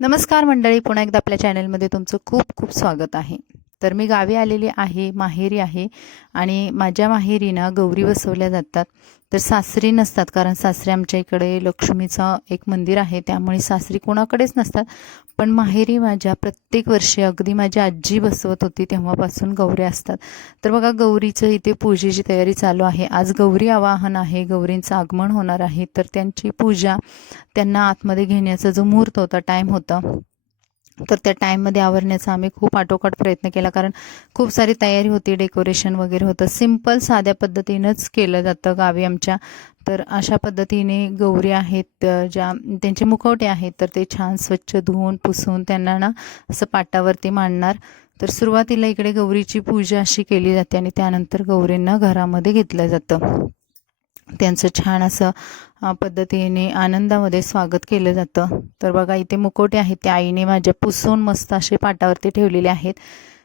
नमस्कार मंडळी, पुन्हा एकदा आपल्या चॅनलमध्ये तुमचं खूप खूप स्वागत आहे. तर मी गावी आलेली आहे, माहेरी आहे आणि माझ्या माहेरी ना गौरी बसवल्या जातात. तर सासरी नसतात, कारण सासरी आमच्या इकडे लक्ष्मीचं एक मंदिर आहे, त्यामुळे सासरी कोणाकडेच नसतात. पण माहेरी माझ्या प्रत्येक वर्षी अगदी माझी आजी बसवत होती तेव्हापासून गौऱ्या असतात. तर बघा, गौरीचं इथे पूजेची तयारी चालू आहे. आज गौरी आवाहन आहे, गौरींचं आगमन होणार आहे. तर त्यांची पूजा, त्यांना आतमध्ये घेण्याचा जो मुहूर्त होता, टाईम होता, तर त्या टाईममध्ये आवरण्याचा आम्ही खूप आटोकाट प्रयत्न केला, कारण खूप सारी तयारी होती, डेकोरेशन वगैरे होतं. सिंपल साध्या पद्धतीनंच केलं जातं गावी आमच्या. तर अशा पद्धतीने गौरी आहेत, ज्या त्यांचे मुखवटे आहेत, तर ते छान स्वच्छ धुवून पुसून त्यांना ना असं पाटावरती मांडणार. तर सुरुवातीला इकडे गौरीची पूजा अशी केली जाते आणि त्यानंतर गौरींना घरामध्ये घेतलं जातं. त्यांचं छान असं पद्धतीने आनंदामध्ये स्वागत केलं जातं. तर बघा, इथे मुखवटे आहेत ते आईने माझ्या पुसून मस्त असे पाटावरती ठेवलेले आहेत.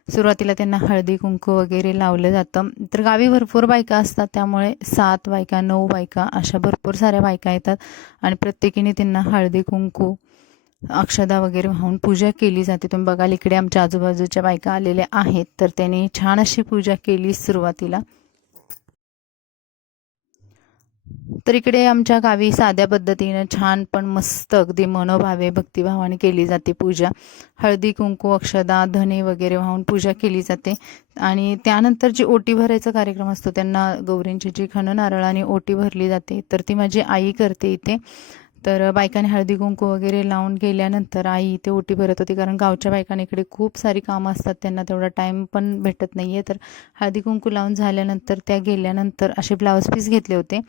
सुरुवातीला त्यांना हळदी कुंकू वगैरे लावलं जातं. तर गावी भरपूर बायका असतात, त्यामुळे 7 बायका 9 बायका अशा भरपूर साऱ्या बायका येतात आणि प्रत्येकीने त्यांना हळदी कुंकू, अक्षदा वगैरे वाहून पूजा केली जाते. तुम्ही बघाल इकडे आमच्या आजूबाजूच्या बायका आलेल्या आहेत, तर त्यांनी छान अशी पूजा केली सुरुवातीला. तर इकडे आमच्या गावी साध्या पद्धतीनं छान पण मस्त अगदी मनोभावे भक्तिभावाने केली जाते पूजा. हळदी कुंकू, अक्षदा, धने वगैरे वाहून पूजा केली जाते आणि त्यानंतर जी ओटी भरायचा कार्यक्रम असतो, त्यांना गौरींची जी खण नारळाने ओटी भरली जाते, तर ती माझी आई करते इथे. तर बायकांनी हळदी कुंकू वगैरे लावून गेल्यानंतर आई इथे ओटी भरत होती, कारण गावच्या बायकांना इकडे खूप सारी कामं असतात, त्यांना तेवढा टाईम पण भेटत नाही आहे. तर हळदी कुंकू लावून झाल्यानंतर त्या गेल्यानंतर असे ब्लाऊज पीस घेतले होते.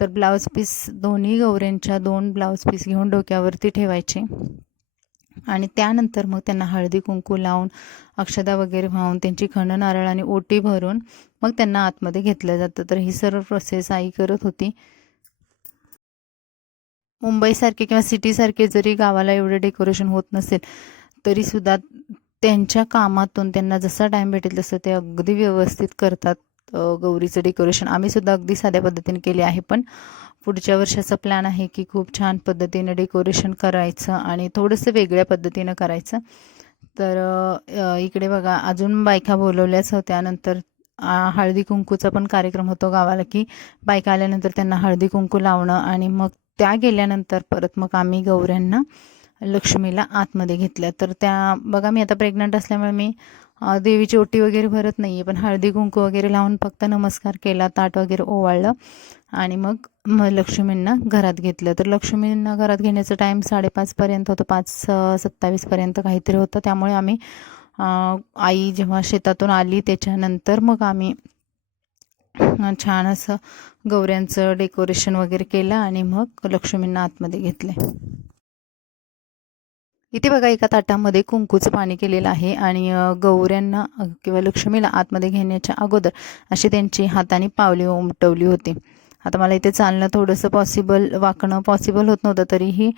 तर ब्लाऊज पीस दोन्ही गौऱ्यांच्या 2 ब्लाऊज पीस घेऊन डोक्यावरती ठेवायचे आणि त्यानंतर मग त्यांना हळदी कुंकू लावून, अक्षदा वगैरे वाहून, त्यांची खण नारळाने ओटी भरून मग त्यांना आतमध्ये घेतलं जातं. तर ही सर्व प्रोसेस आई करत होती. मुंबईसारखे किंवा सिटीसारखे जरी गावाला एवढे डेकोरेशन होत नसेल, तरीसुद्धा त्यांच्या कामातून त्यांना जसा टाईम भेटेल तसं ते अगदी व्यवस्थित करतात. गौरीचं डेकोरेशन आम्हीसुद्धा अगदी साध्या पद्धतीने केले आहे, पण पुढच्या वर्षाचा प्लॅन आहे की खूप छान पद्धतीने डेकोरेशन करायचं आणि थोडंसं वेगळ्या पद्धतीनं करायचं. तर इकडे बघा, अजून बायका बोलवल्याच होत्या. नंतर हळदी कुंकूचा पण कार्यक्रम होतो गावाला, की बायका आल्यानंतर त्यांना हळदी कुंकू लावणं आणि मग त्या गेल्यानंतर परत मग आम्ही गौऱ्यांना, लक्ष्मीला आतमध्ये घेतल्या. तर त्या बघा, मी आता प्रेग्नंट असल्यामुळे मी देवीची ओटी वगैरे भरत नाही आहे, पण हळदी कुंकू वगैरे लावून फक्त नमस्कार केला, ताट वगैरे ओवाळलं आणि मग लक्ष्मींना घरात घेतलं. तर लक्ष्मींना घरात घेण्याचा टाईम 5:30पर्यंत होतं, 5:27पर्यंत काहीतरी होतं. त्यामुळे आम्ही आई जेव्हा शेतातून आली त्याच्यानंतर मग आम्ही छान असं गौऱ्यांचं डेकोरेशन वगैरे केलं आणि मग लक्ष्मींना आतमध्ये घेतले. इथे बघा, एका ताटामध्ये कुंकूचं पाणी केलेलं आहे आणि गौऱ्यांना किंवा लक्ष्मीला आतमध्ये घेण्याच्या अगोदर अशी त्यांची हाताने पावले उमटवली होती. आता मला इथे चालणं थोडंसं वाकणं पॉसिबल होत नव्हतं, तरीही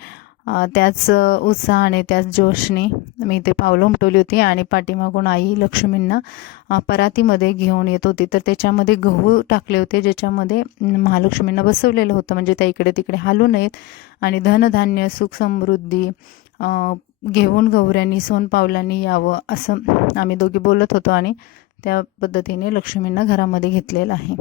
त्याच उत्साहाने, त्याच जोशने मी ते पावलं उमटवली होती आणि पाठीमागून आई लक्ष्मींना परातीमध्ये घेऊन येत होती. तर त्याच्यामध्ये गहू टाकले होते, ज्याच्यामध्ये महालक्ष्मींना बसवलेलं होतं, म्हणजे त्या इकडे तिकडे हालू नयेत आणि धनधान्य, सुख समृद्धी घेऊन गौऱ्यांनी सोनपावलांनी यावं, असं आम्ही दोघी बोलत होतो आणि त्या पद्धतीने लक्ष्मींना घरामध्ये घेतलेलं आहे.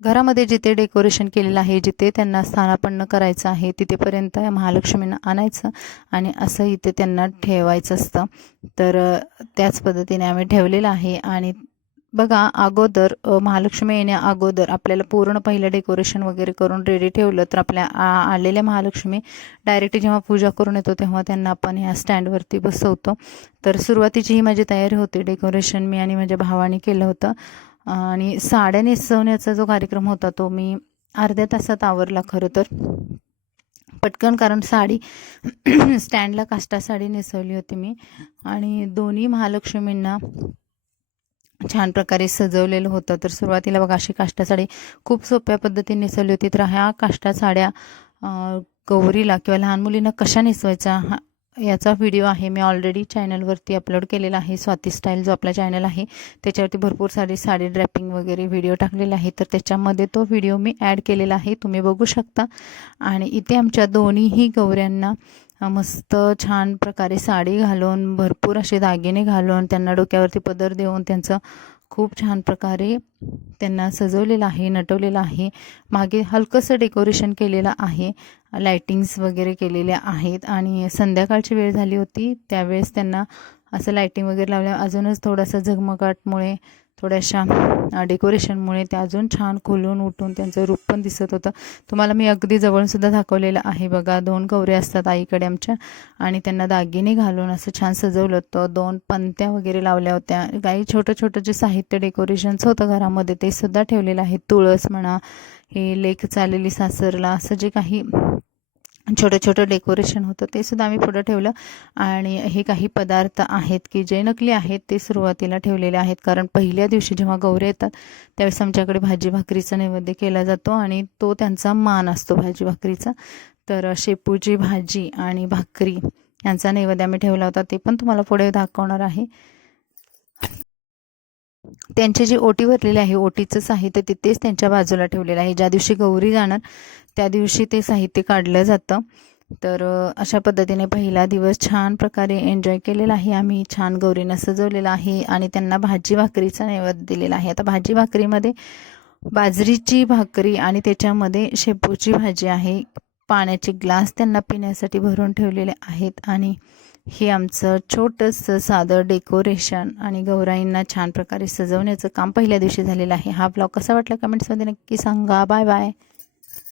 घरामध्ये जिथे डेकोरेशन केलेलं आहे, जिथे त्यांना स्थानापन्न करायचं आहे, तिथेपर्यंत या महालक्ष्मींना आणायचं आणि असं इथे त्यांना ठेवायचं असतं. तर त्याच पद्धतीने आम्ही ठेवलेलं आहे. आणि बघा, अगोदर महालक्ष्मी येण्या अगोदर आपल्याला पूर्ण पहिलं डेकोरेशन वगैरे करून रेडी ठेवलं, तर आपल्या आलेल्या महालक्ष्मी डायरेक्ट जेव्हा पूजा करून येतो तेव्हा त्यांना आपण ह्या स्टँडवरती बसवतो. तर सुरुवातीची ही माझी तयारी होती, डेकोरेशन मी आणि माझ्या भावाने केलं होतं आणि साड्या नेसवण्याचा जो कार्यक्रम होता तो मी अर्ध्या तासात आवरला खरं तर, पटकन, कारण साडी स्टँडला काष्टा साडी नेसवली होती मी आणि दोन्ही महालक्ष्मींना छान प्रकारे सजवलेलं होतं. तर सुरुवातीला बघा, अशी काष्टा साडी खूप सोप्या पद्धतीने नेसवली होती. तर ह्या काष्टा साड्या गौरीला किंवा लहान मुलींना कशा नेसवायच्या याचा व्हिडिओ आहे मी ऑलरेडी चॅनलवरती अपलोड केलेला आहे. स्वाती स्टाईल जो आपला चॅनल आहे त्याच्यावरती भरपूर सारी साडी ड्रॅपिंग वगैरे व्हिडिओ टाकलेले आहे, तर त्याच्यामध्ये तो व्हिडिओ मी ॲड केलेला आहे, तुम्ही बघू शकता. आणि इथे आमच्या दोन्हीही गौऱ्यांना मस्त छान प्रकारे साडी घालून, भरपूर असे दागिने घालून, त्यांना डोक्यावरती पदर देऊन त्यांचं खूप छान प्रकारे त्यांना सजवलेलं आहे, नटवलेलं आहे. मागे हलकंसं डेकोरेशन केलेलं आहे, लायटिंग्स वगैरे केलेल्या आहेत. आणि संध्याकाळची वेळ झाली होती त्यावेळेस त्यांना असं लायटिंग वगैरे लावल्या, अजूनच थोडासा झगमगाटमुळे, थोड्याशा डेकोरेशनमुळे ते अजून छान खुलून उठून त्यांचं रूप पण दिसत होतं. तुम्हाला मी अगदी जवळसुद्धा दाखवलेलं आहे बघा. 2 गौऱ्या असतात आईकडे आमच्या, आणि त्यांना दागिने घालून असं छान सजवलं होतं. 2 पणत्या वगैरे लावल्या होत्या. काही छोटं छोटं जे साहित्य डेकोरेशनचं होतं घरामध्ये ते सुद्धा ठेवलेलं आहे. तुळस म्हणा, हे लेक चाललेली सासरला, असं जे काही छोटं छोटं डेकोरेशन होतं ते सुद्धा आम्ही पुढं ठेवलं. आणि हे काही पदार्थ आहेत की जे नकली आहेत ते सुरुवातीला ठेवलेले आहेत, कारण पहिल्या दिवशी जेव्हा गौऱ्या येतात त्यावेळेस आमच्याकडे भाजी भाकरीचा नैवेद्य केला जातो आणि तो त्यांचा मान असतो भाजी भाकरीचा. तर शेपूची भाजी आणि भाकरी यांचा नैवेद्य आम्ही ठेवला होता, ते पण तुम्हाला पुढे दाखवणार आहे. त्यांची जी ओटी भरलेली आहे, ओटीचं साहित्य तिथेच त्यांच्या बाजूला ठेवलेलं आहे. ज्या दिवशी गौरी जाणार त्या दिवशी ते साहित्य काढलं जातं. तर अशा पद्धतीने पहिला दिवस छान प्रकारे एन्जॉय केलेला आहे आम्ही. छान गौरींना सजवलेलं आहे आणि त्यांना भाजी भाकरीचा नैवेद्य दिलेला आहे. आता भाजी भाकरीमध्ये बाजरीची भाकरी आणि त्याच्यामध्ये शेपूची भाजी आहे. पाण्याचे ग्लास त्यांना पिण्यासाठी भरून ठेवलेले आहेत. आणि हे आमचं छोटंसं साधं डेकोरेशन आणि गौराईंना छान प्रकारे सजवण्याचं काम पहिल्या दिवशी झालेलं आहे. हा ब्लॉग कसा वाटला कमेंट्समध्ये नक्की सांगा. Bye bye.